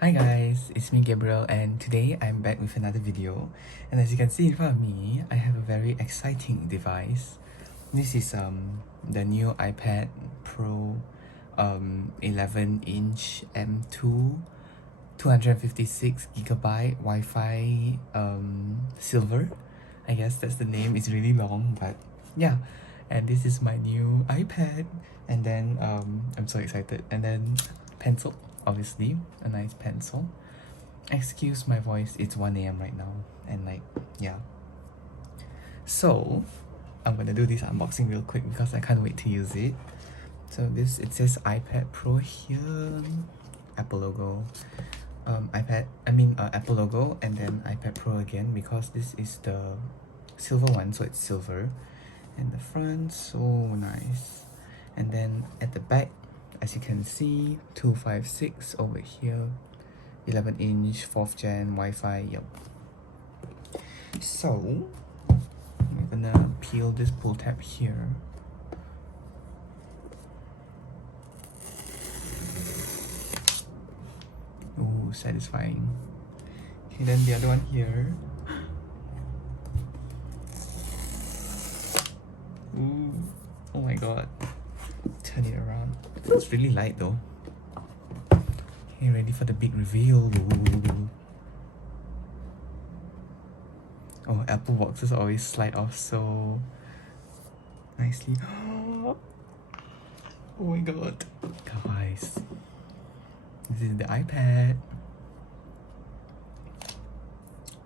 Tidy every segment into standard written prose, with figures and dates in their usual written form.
Hi guys, it's me Gabriel and today I'm back with another video, and as you can see in front of me, I have a very exciting device. This is the new iPad Pro 11-inch M2 256GB Wi-Fi silver. I guess that's the name. It's really long, but yeah. And this is my new iPad, and then I'm so excited. And then pencil, obviously a nice pencil. Excuse my voice, it's 1 a.m. right now, and like, yeah. So I'm gonna do this unboxing real quick because I can't wait to use it. So it says iPad Pro here, Apple logo, Apple logo, and then iPad Pro again because this is the silver one, so it's silver. And the front, so nice. And then at the back, as you can see, 256 over here, 11-inch 4th gen Wi-Fi. Yep. So I'm gonna peel this pull tab here. Ooh, satisfying. Okay, then the other one here. Ooh, oh my god. Turn it around. It feels really light though. Okay, ready for the big reveal. Ooh. Oh, Apple boxes always slide off so nicely. Oh my god. Guys, this is the iPad.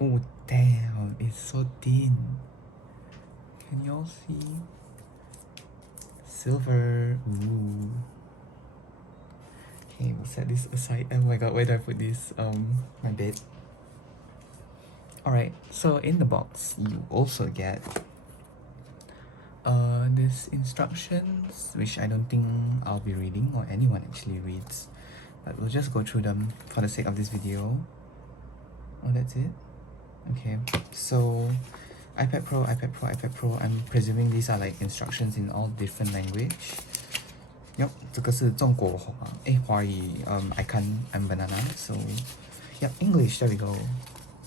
Oh damn, it's so thin. Can y'all see? Silver. Ooh. Okay, we'll set this aside. Oh my god, where do I put this? My bed. Alright, so in the box you also get this instructions, which I don't think I'll be reading or anyone actually reads, but we'll just go through them for the sake of this video. Oh, that's it? Okay, so iPad Pro, iPad Pro, iPad Pro. I'm presuming these are like instructions in all different language. Yep, 这个是中国话，华语 I can't, I'm banana, so yep, English, there we go.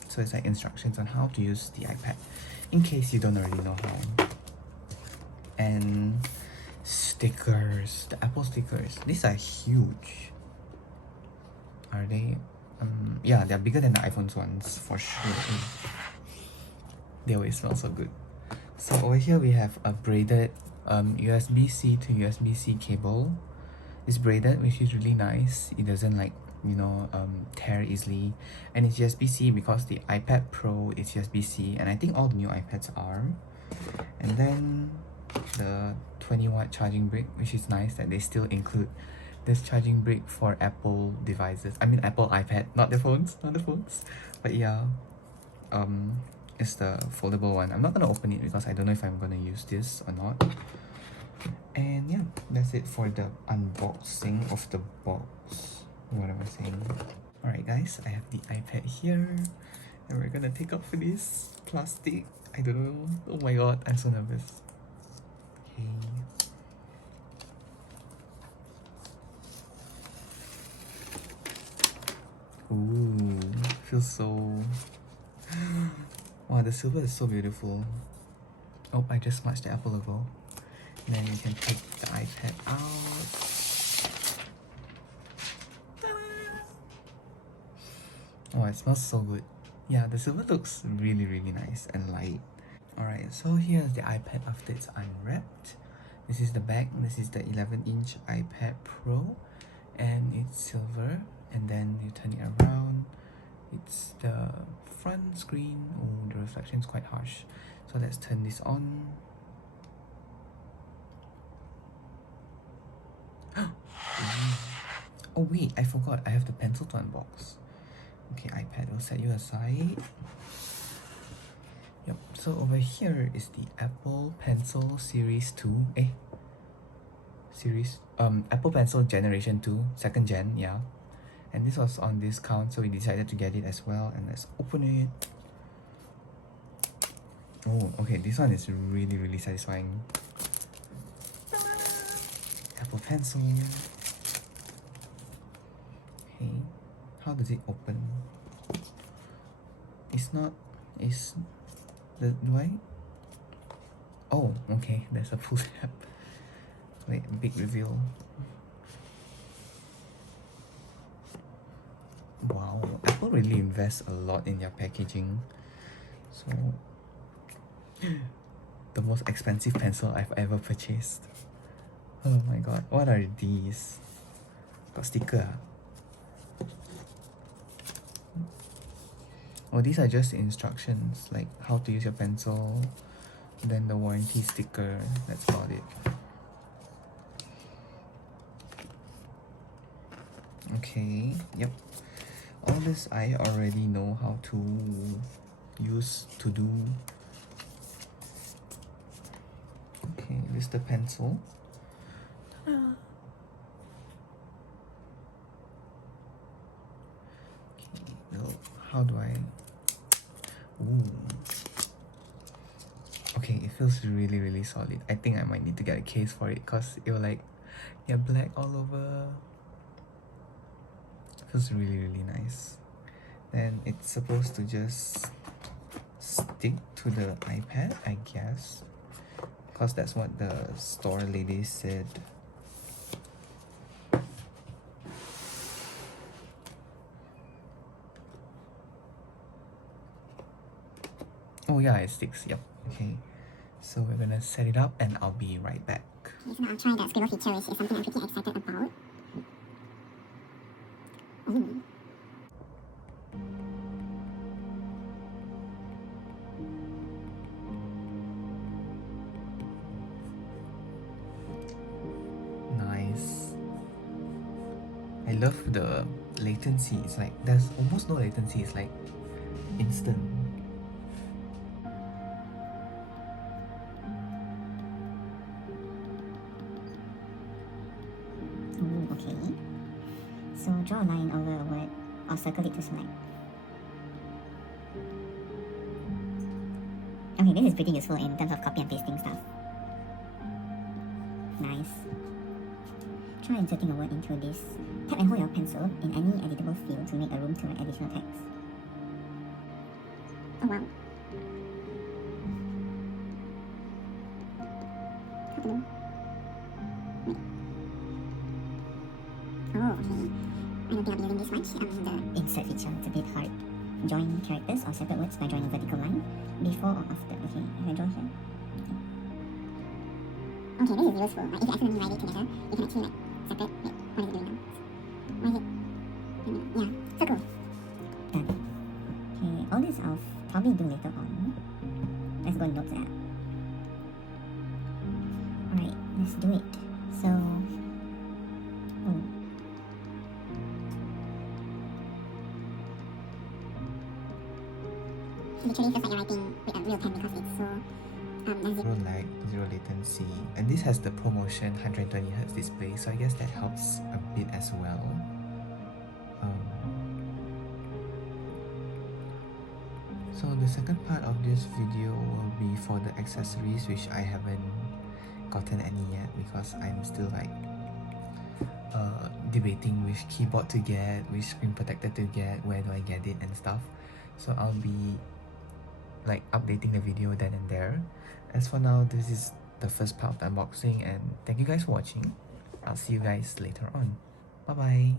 So it's like instructions on how to use the iPad, in case you don't already know how. And stickers, the Apple stickers. These are huge. Are they? Yeah, they're bigger than the iPhone's ones for sure. They always smell so good. So over here we have a braided USB-C to USB-C cable. It's braided, which is really nice. It doesn't like, you know, tear easily, and it's USB-C because the iPad Pro is USB-C, and I think all the new iPads are. And then the 20-watt charging brick, which is nice that they still include this charging brick for Apple devices. I mean Apple iPad, not the phones, but yeah, it's the foldable one. I'm not gonna open it because I don't know if I'm gonna use this or not. And yeah, that's it for the unboxing of the box. What am I saying? Alright guys, I have the iPad here, and we're gonna take off this plastic. I don't know. Oh my god, I'm so nervous. Okay. Ooh, feels so... Wow, the silver is so beautiful. Oh, I just smudged the Apple logo. And then you can take the iPad out. Oh, it smells so good. Yeah, the silver looks really, really nice and light. Alright, so here's the iPad after it's unwrapped. This is the back. This is the 11-inch iPad Pro, and it's silver. And then you turn it around, it's the front screen. Oh, the reflection is quite harsh, so let's turn this on. Oh wait, I forgot, I have the pencil to unbox. Okay, iPad, we'll set you aside. Yep, so over here is the Apple Pencil Series 2. Apple Pencil Generation 2, 2nd gen, yeah. And this was on discount, so we decided to get it as well. And let's open it. Oh, okay, this one is really, really satisfying. Apple Pencil. Okay, how does it open? It's not, is the, do I? Oh, okay, there's a pull tab. Wait, big reveal. Wow, Apple really invests a lot in their packaging. So, the most expensive pencil I've ever purchased. Oh my god, what are these? Got sticker. Oh, these are just instructions, like how to use your pencil, then the warranty sticker, that's about it. Okay, yep. All this I already know how to use to do. Okay, this is the pencil. Okay, well, how do I... Ooh. Okay, it feels really solid. I think I might need to get a case for it because it will like get black all over. Feels really nice. Then it's supposed to just stick to the iPad, I guess, because that's what the store lady said. Oh yeah, it sticks, yep. Okay, so we're gonna set it up and I'll be right back. Okay, so now I'll try that scribble feature, which is something I'm pretty excited about. Ooh. Nice. I love the latency. It's like there's almost no latency. It's like instant. Ooh, okay. So draw a line over a word or circle it to select. Okay, this is pretty useful in terms of copy and pasting stuff. Nice. Try inserting a word into this. Tap and hold your pencil in any editable field to make a room to write additional text. Oh wow. Hello. Wait. Oh, okay. I don't think I'll be using this much. The insert feature, it's a bit hard. Join characters or separate words by drawing a vertical line before or after. Okay, if I draw here. Okay, this is useful. Like if you accidentally write it together, you can actually like separate. Wait, what is it doing now? What is it? Yeah, so cool. Done. Okay, all this I'll probably do later on. Let's go and notes app. Alright, let's do it. So, oh. Literally feels like you're writing with a real pen because it's so Zero lag, zero latency, and this has the ProMotion 120Hz display, so I guess that helps a bit as well. So the second part of this video will be for the accessories, which I haven't gotten any yet because I'm still like debating which keyboard to get, which screen protector to get, where do I get it and stuff. So I'll be like updating the video then and there. As for now, this is the first part of the unboxing, and thank you guys for watching. I'll see you guys later on. Bye bye.